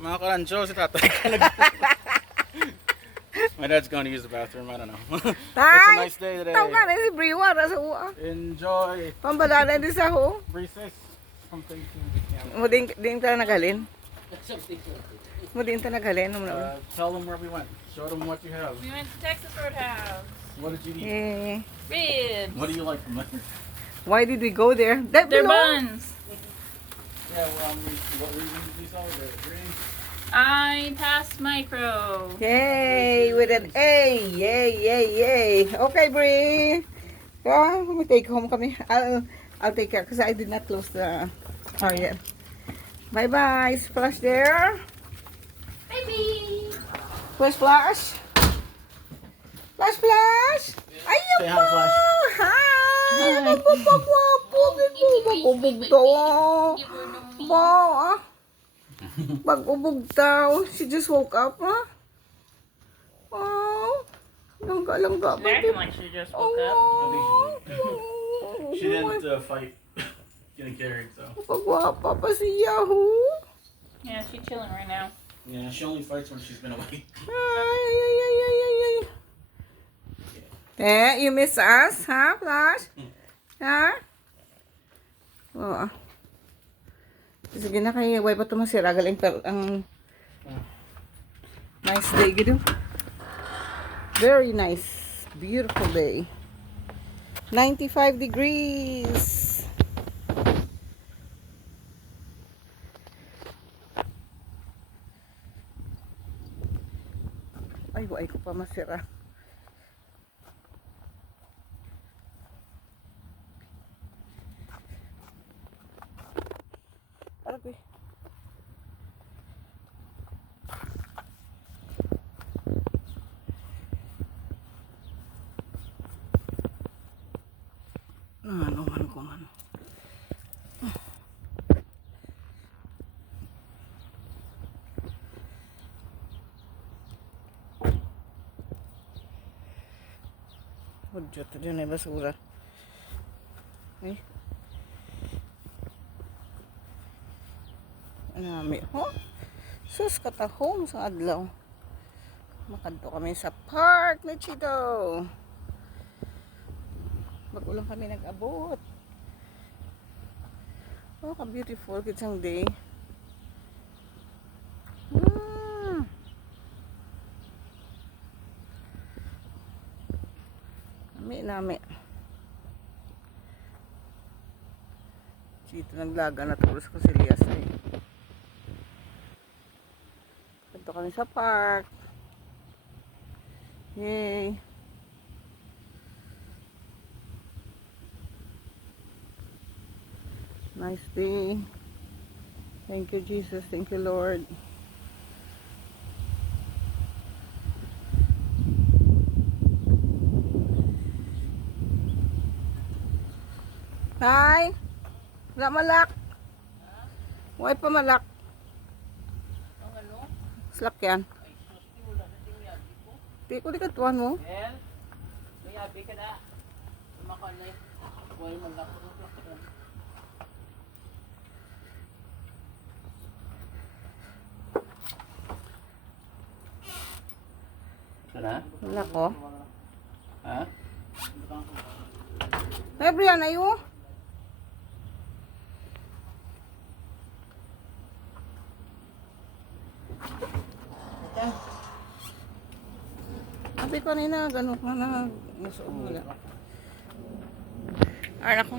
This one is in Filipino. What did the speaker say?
Mga karancho, si tatay ka My dad's going to use the bathroom. I don't know. It's a nice day today. Tao ka na si Briwa na sa uwa. Enjoy. Pambalala din sa ho. Recess. Something to Mo din ta naghalin. Mo din ta naghalin. tell them where we went. Show them what you have. We went to Texas Roadhouse. What did you eat? Eh, Ribs. What do you like from there? why did we go there? That Their below. buns. Yeah, well, what reason did you celebrate? Green? I passed micro. Yay, with an A. Yay, yay, yay. Okay, Brie. Yeah, we take home kami. I'll take care because I did not close the car yet. Bye-bye. Splash there. Baby. Splash, splash. Splash, splash. Ayun Say hi, po. Flash. Hi. Pag-ubog daw. Pag-ubog daw. She just woke up, huh? Oh. Langga-langga. Acting like she just woke up. She didn't fight getting carried, so. Pagwapa pa si Yahoo. Yeah, she's chilling right now. Yeah, she only fights when she's been awake. Ay. Eh, you miss us, huh, Flash? Ha? Oo. Sige na kayo, way pa ito masira. Galing pero ang nice day, gitu. Very nice. Beautiful day. 95 degrees. Ay, way ko pa masira. Arabi. Ano. Hujat din ay basura. Ay. Nami, ho? Sus, katahom sa adlaw. Makadto kami sa park ni Chito. Bago lang kami nag-abot. Oh, ka-beautiful kitsang day. Nami. Chito naglaga na tulos ko si Lias eh. Dito kami sa park. Yay. Nice day. Thank you, Jesus. Thank you, Lord. Hi. Wala malak. Huwag pa malak. Slak yan. Di ko di katuan mo. Sana? Wala ko. Ha? Hey, Brian, ayo. Sabi ko nina, ganun ka na. Nasuong wala. Anak ko.